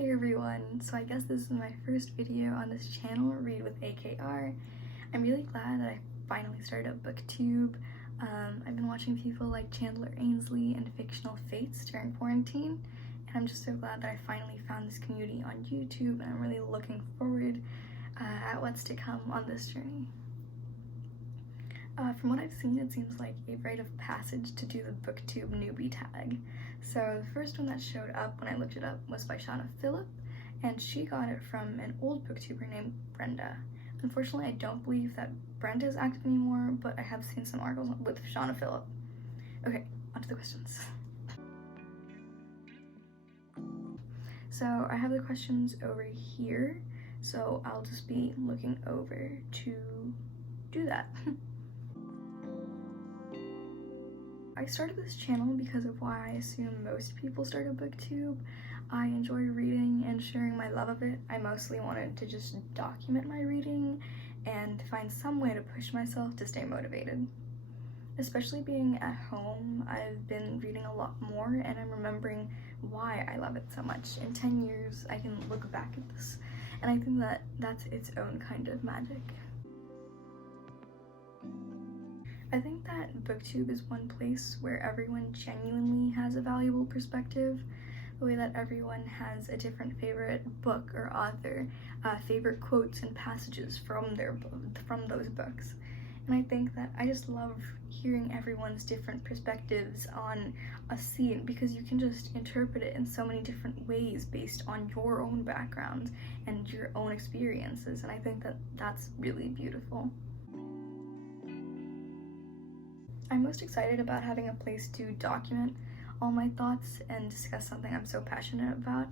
Hey everyone, so I guess this is my first video on this channel, Read with AKR. I'm really glad that I finally started a booktube. I've been watching people like Chandler Ainsley and Fictional Fates during quarantine, and I'm just so glad that I finally found this community on YouTube, and I'm really looking forward at what's to come on this journey. From what I've seen, it seems like a rite of passage to do the Booktube Newbie Tag. So the first one that showed up when I looked it up was by Shauna Phillip, and she got it from an old booktuber named Brenda. Unfortunately, I don't believe that Brenda is active anymore, but I have seen some articles with Shauna Phillip. Okay, on to the questions. So I have the questions over here, so I'll just be looking over to do that. I started this channel because of why I assume most people start a booktube. I enjoy reading and sharing my love of it. I mostly wanted to just document my reading and find some way to push myself to stay motivated. Especially being at home, I've been reading a lot more and I'm remembering why I love it so much. In 10 years, I can look back at this, and I think that that's its own kind of magic. I think that booktube is one place where everyone genuinely has a valuable perspective, the way that everyone has a different favorite book or author, favorite quotes and passages from those books. And I think that I just love hearing everyone's different perspectives on a scene, because you can just interpret it in so many different ways based on your own background and your own experiences, and I think that that's really beautiful. I'm most excited about having a place to document all my thoughts and discuss something I'm so passionate about.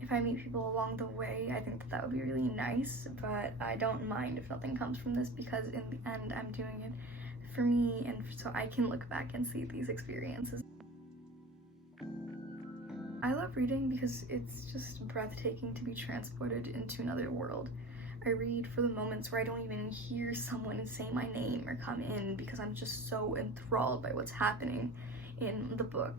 If I meet people along the way, I think that would be really nice, but I don't mind if nothing comes from this, because in the end I'm doing it for me and so I can look back and see these experiences. I love reading because it's just breathtaking to be transported into another world. I read for the moments where I don't even hear someone say my name or come in, because I'm just so enthralled by what's happening in the book.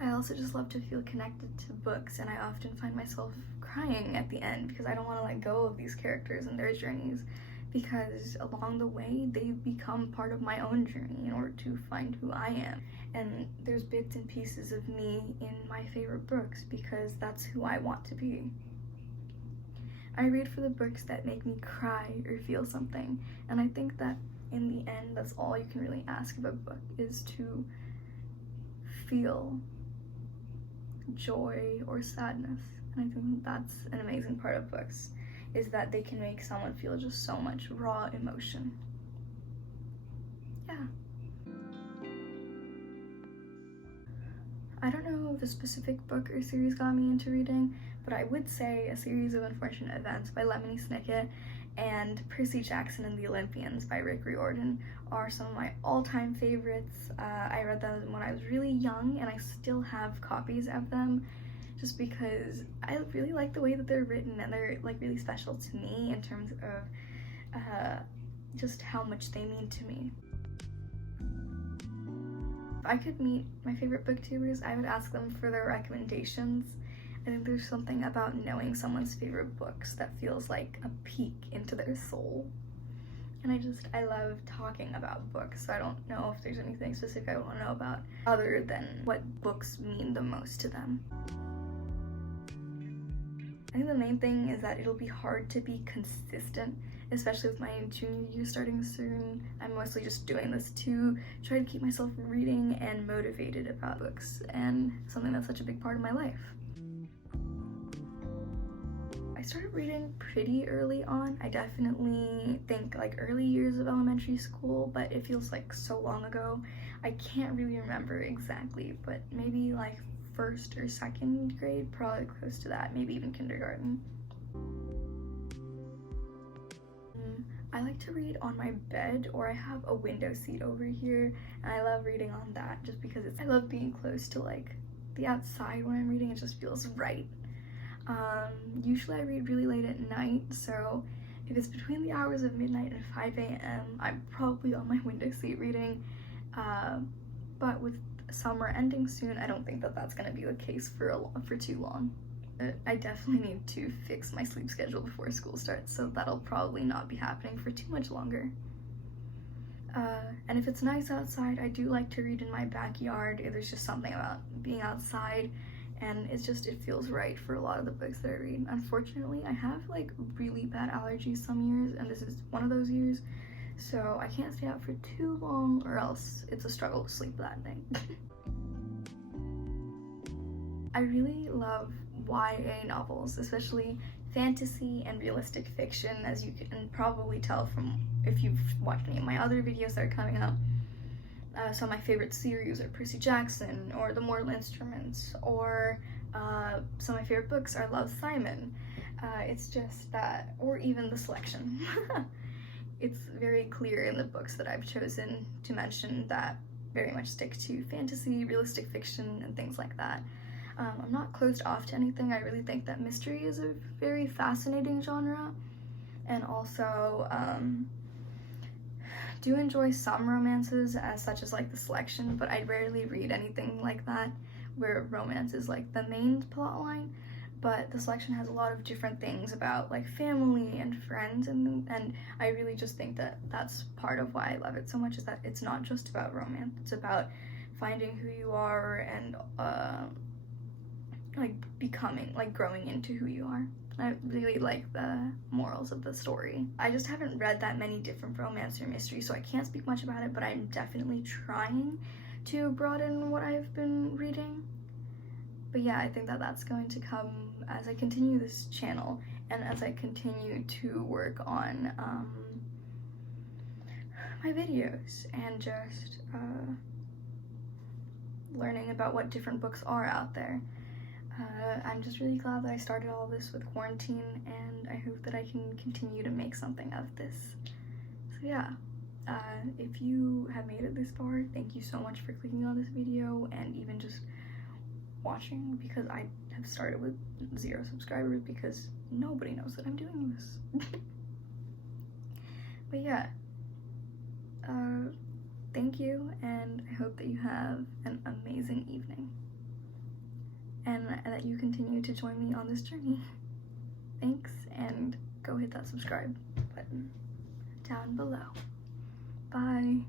I also just love to feel connected to books, and I often find myself crying at the end because I don't want to let go of these characters and their journeys, because along the way they've become part of my own journey in order to find who I am. And there's bits and pieces of me in my favorite books because that's who I want to be. I read for the books that make me cry or feel something, and I think that in the end, that's all you can really ask of a book, is to feel joy or sadness. And I think that's an amazing part of books, is that they can make someone feel just so much raw emotion. Yeah. I don't know if a specific book or series got me into reading, but I would say A Series of Unfortunate Events by Lemony Snicket and Percy Jackson and the Olympians by Rick Riordan are some of my all-time favorites. I read them when I was really young, and I still have copies of them just because I really like the way that they're written, and they're like really special to me in terms of just how much they mean to me. If I could meet my favorite booktubers, I would ask them for their recommendations. I think there's something about knowing someone's favorite books that feels like a peek into their soul. And I love talking about books, so I don't know if there's anything specific I want to know about other than what books mean the most to them. I think the main thing is that it'll be hard to be consistent, especially with my junior year starting soon. I'm mostly just doing this to try to keep myself reading and motivated about books, and something that's such a big part of my life. I started reading pretty early on. I definitely think like early years of elementary school, but it feels like so long ago. I can't really remember exactly, but maybe like first or second grade, probably close to that, maybe even kindergarten. I like to read on my bed, or I have a window seat over here, and I love reading on that just because I love being close to like the outside when I'm reading. It just feels right. Usually I read really late at night, so if it's between the hours of midnight and 5 a.m. I'm probably on my window seat reading, but with summer ending soon, I don't think that that's going to be the case for too long. I definitely need to fix my sleep schedule before school starts, so that'll probably not be happening for too much longer. And if it's nice outside, I do like to read in my backyard. There's just something about being outside, and it feels right for a lot of the books that I read. Unfortunately, I have like really bad allergies some years, and this is one of those years, so I can't stay out for too long or else it's a struggle to sleep that night. I really love YA novels, especially fantasy and realistic fiction, as you can probably tell from if you've watched any of my other videos that are coming up. Some of my favorite series are Percy Jackson, or The Mortal Instruments, or some of my favorite books are Love, Simon. It's just that, or even The Selection. It's very clear in the books that I've chosen to mention that very much stick to fantasy, realistic fiction, and things like that. I'm not closed off to anything. I really think that mystery is a very fascinating genre, and also do enjoy some romances, as such as like The Selection, but I rarely read anything like that where romance is like the main plot line. But The Selection has a lot of different things about like family and friends, and I really just think that that's part of why I love it so much, is that it's not just about romance. It's about finding who you are and like becoming, like growing into who you are. I really like the morals of the story. I just haven't read that many different romance or mystery, so I can't speak much about it, but I'm definitely trying to broaden what I've been reading. But yeah, I think that that's going to come as I continue this channel and as I continue to work on my videos and just learning about what different books are out there. I'm just really glad that I started all this with quarantine, and I hope that I can continue to make something of this. So yeah, if you have made it this far, thank you so much for clicking on this video and even just watching, because I have started with 0 subscribers because nobody knows that I'm doing this. But yeah, thank you, and I hope that you have an amazing evening, and that you continue to join me on this journey. Thanks, and go hit that subscribe button down below. Bye.